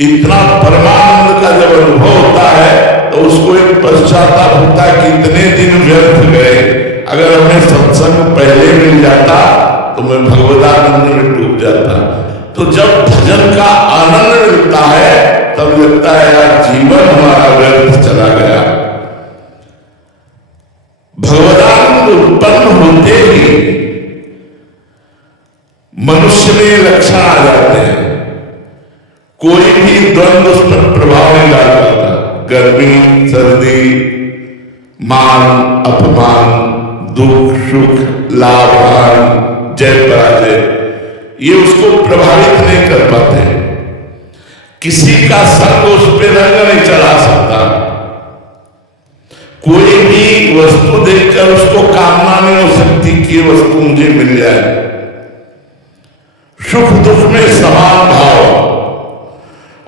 इतना परमानंद का जब अनुभव होता है तो उसको एक पश्चाताप होता है कि इतने दिन व्यर्थ गए, अगर हमें सत्संग पहले मिल जाता तो मैं भगवदानंद में डूब जाता। तो जब भजन का आनंद मिलता है तब लगता है यार जीवन हमारा व्यर्थ चला गया। भगवदानंद उत्पन्न होते ही मनुष्य में लक्षण आ जाते हैं, कोई भी द्वंद उस पर प्रभाव नहीं डाल पाता। गर्मी सर्दी, मान अपमान, दुख सुख, लाभ हानि, जय पराजय, ये उसको प्रभावित नहीं कर पाते। किसी का संग उस पर रंग नहीं चढ़ा सकता। कोई भी वस्तु देखकर उसको कामना नहीं हो सकती कि ये वस्तु मुझे मिल जाए। सुख दुख में समान भाव,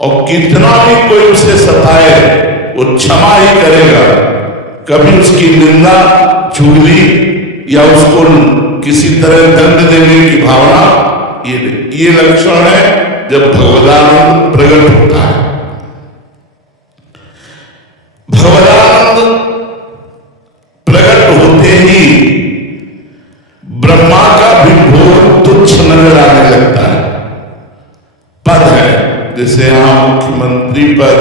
और कितना भी कोई उसे सताए वो क्षमा ही करेगा। कभी उसकी निंदा, चुगली या उसको किसी तरह दंड देने की भावना, ये लक्षण है जब भगवदानंद प्रकट होता है। भगवदानंद प्रकट होते ही ब्रह्मा का भी भोग तुच्छ नजर आने लगता है। पद है, जैसे यहां मुख्यमंत्री पद,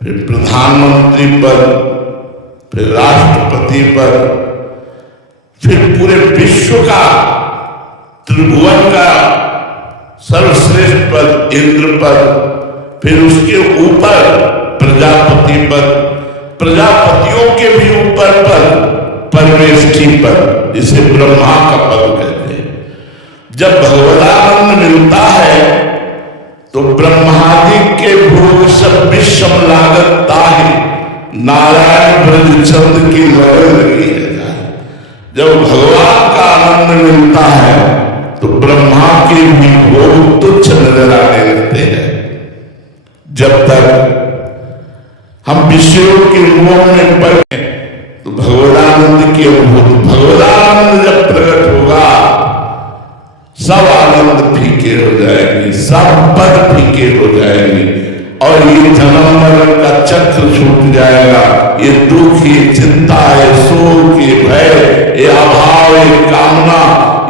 फिर प्रधानमंत्री पद, फिर राष्ट्रपति पद, फिर पूरे विश्व का, त्रिभुवन का सर्वश्रेष्ठ पद इंद्र पद, फिर उसके ऊपर प्रजापति पद, प्रजापतियों के भी ऊपर पद परमेष्ठी पद, जिसे ब्रह्मा का पद कहते हैं। जब भगवदानंद मिलता है तो ब्रह्मादि के भोग सब विषम लागत ताहि, नारायण ब्रजचंद की लगन लगी है। जब भगवान का आनंद मिलता है तो ब्रह्मा के भी भोग तुच्छ नजर आने लगते हैं। जब तक हम विषयों के मोह में पड़े तो भगवदानंद की अनुभूति, भगवदानंद जब प्रकट होगा सब आनंद फीके हो जाएंगे, सब पद फीके हो जाएंगे, और ये जन्म मरण का चक्र छूट जाएगा। ये दुख, ये चिंता, ये शोक, ये भय, ये अभाव, ये कामना,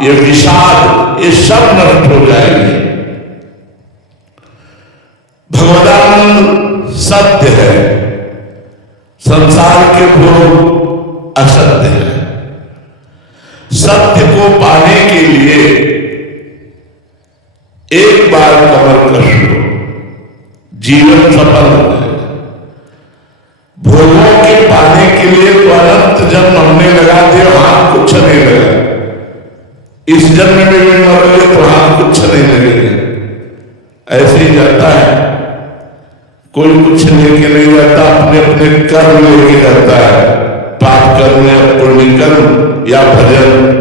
ये विषाद, ये सब नष्ट हो जाएंगे। भगवदानंद सत्य है, संसार के भोग असत्य है। सत्य को पाने के लिए एक बार कमर कस लो, जीवन सफल हो जाएगा। भोगों के पाने के लिए तो अनंत जन्म हमने लगा दिए, हाथ कुछ नहीं लगा। इस जन्म में भी मरोगे तो हाथ कुछ नहीं लगेगा। ऐसे ही जाता है, कोई कुछ लेके नहीं जाता, अपने अपने कर्म लेके जाता है। पाप कर्म या पुण्य कर्म या भजन।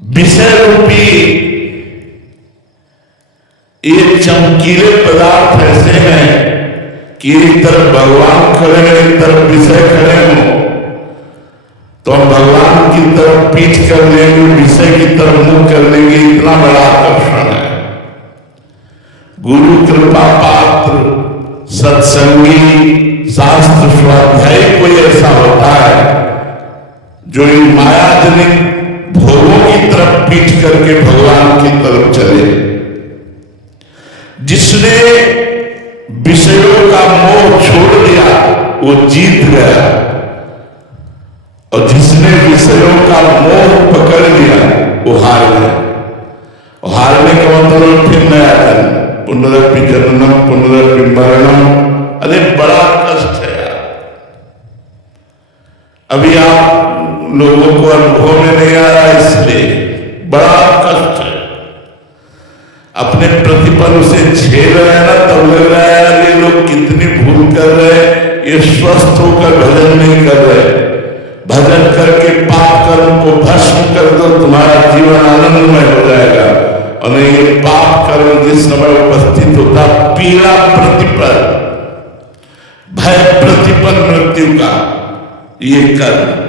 विषय रूपी ये चमकीले पदार्थ ऐसे हैं कि एक तरफ भगवान खड़े हैं, एक तरफ विषय खड़े हों, तो हम भगवान की तरफ पीठ कर लेंगे, विषय की तरफ मुंह कर लेंगे। इतना बड़ा आकर्षण है। गुरु कृपा पात्र, सत्संगी, शास्त्र स्वाध्याय कोई ऐसा होता है जो इन मायाजनिक भोगों की तरफ पीठ करके भगवान की तरफ चले। जिसने विषयों का मोह छोड़ दिया वो जीत गया, और जिसने विषयों का मोह पकड़ लिया वो हार गया। हारने का मतलब फिर नया जन्म, पुनरपि जननम पुनरपि मरणम। अरे बड़ा कष्ट है यार। अभी आप लोगों को अनुभव में नहीं आ रहा, इसलिए बड़ा कष्ट है। अपने प्रतिपल से झेल रहे हैं ना, तब लग रहा है यार ये लोग कितनी भूल कर रहे हैं, ये स्वस्थ होकर भजन नहीं कर रहे। भजन करके पाप कर्म को भस्म कर दो, तुम्हारा जीवन आनंदमय हो जाएगा। और ये पाप कर्म जिस समय उपस्थित होता, पीड़ा प्रतिपल, भय प्रतिपल मृत्यु का ये कर्म।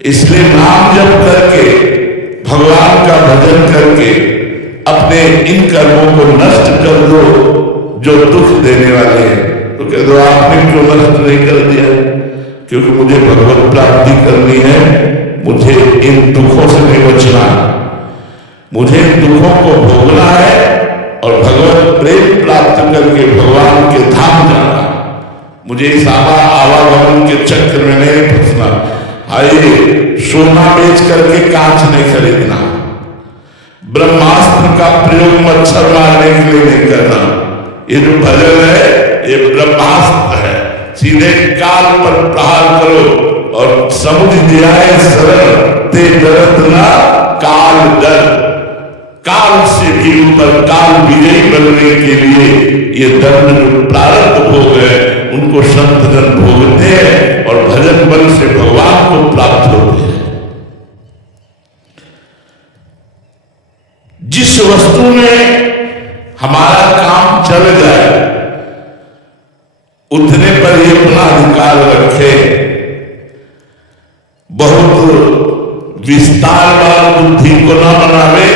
इसलिए नाम जप करके, भगवान का भजन करके अपने इन कर्मों को नष्ट कर दो जो दुख देने वाले हैं। तो कह दो आपने क्यों नष्ट नहीं कर दिया? क्योंकि मुझे भगवत प्राप्ति करनी है, मुझे इन दुखों से नहीं बचना, मुझे इन दुखों को भोगना है और भगवत प्रेम प्राप्त करके भगवान के धाम जाना। मुझे इस आवागमन के चक्र में नहीं फंसना। आइए, सोना बेच करके कांच नहीं खरीदना, ब्रह्मास्त्र का प्रयोग मच्छर मारने के लिए नहीं करना। ये जो भजन है ये ब्रह्मास्त्र है, सीधे काल पर प्रहार करो और समझ दिया है सरल ते डरत ना काल डर। काल से भी ऊपर काल विजयी बनने के लिए ये दंड जो प्रारब्ध भोग है उनको संत जन भोगते हैं और भजन बल से भगवान को प्राप्त होते हैं। जिस वस्तु में हमारा काम चल जाए उतने पर ही अपना अधिकार रखे। बहुत विस्तार वाला बुद्धि को न बनावे,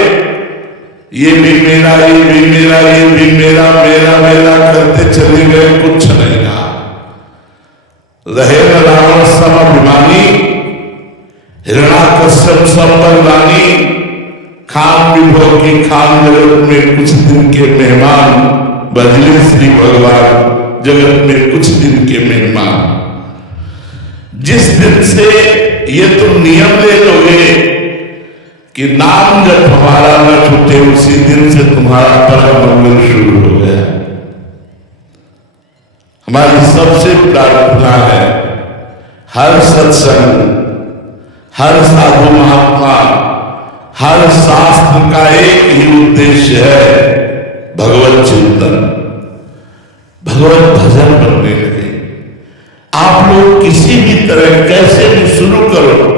ये भी मेरा, ये भी मेरा, ये भी मेरा, मेरा मेरा करते चले गए, कुछ नहीं रहा। रहे न रावण सम अभिमानी, हिरण्याकश्यप सब बलवानी, खान विभो की खान जगत में कुछ दिन के मेहमान, बजले श्री भगवान जगत में कुछ दिन के मेहमान। जिस दिन से ये तुम नियम ले लोगे कि नाम जब हमारा न छूटे, उसी दिन से तुम्हारा परम मंगल शुरू हो गया। हमारी सबसे प्रार्थना है, हर सत्संग, हर साधु महात्मा, हर शास्त्र का एक ही उद्देश्य है, भगवत चिंतन, भगवत भजन बनने लगे। आप लोग किसी भी तरह कैसे भी शुरू करो,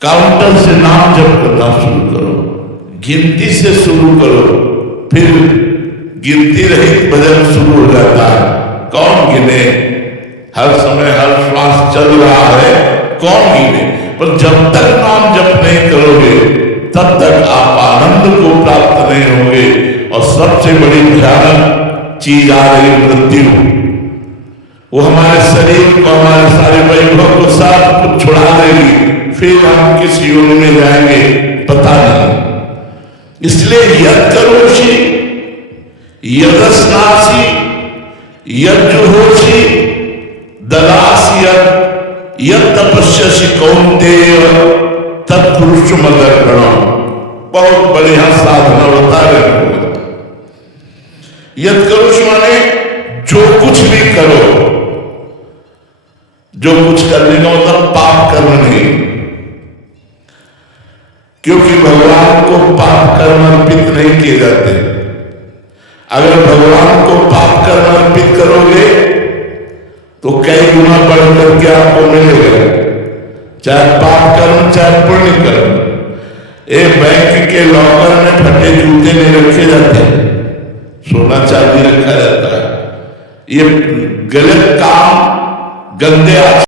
काउंटर से नाम जप करना शुरू करो, गिनती से शुरू करो, फिर गिनती रहित भजन शुरू हो जाता है। कौन गिने? हर समय हर श्वास चल रहा है, कौन गिने? पर जब तक नाम जप नहीं करोगे तब तक आप आनंद को प्राप्त नहीं होंगे। और सबसे बड़ी भयानक चीज आ रही मृत्यु, वो हमारे शरीर को, हमारे सारे वैभव को सब कुछ छुड़ा देगी, फिर हम किस युग में जाएंगे पता नहीं। इसलिए यद करोषि यदस्नासि यज्जुहोषि ददासि यद तपस्यसि कौन्तेय तत्पुरुषमदर्पणम्। बहुत बढ़िया साधना बता रहे। यद करोषि माने जो कुछ भी करो, जो कुछ करने का मतलब पाप कर्म नहीं, क्योंकि भगवान को पाप कर्म अर्पित नहीं किए जाते। अगर भगवान को पाप कर्म अर्पित करोगे तो कई गुना बढ़ करके आपको मिलेगा, चाहे पाप कर्म चाहे पुण्य कर्म। एक बैंक के लॉकर में फटे जूते नहीं रखे जाते, सोना चांदी रखा जाता है। ये गलत काम, गंदे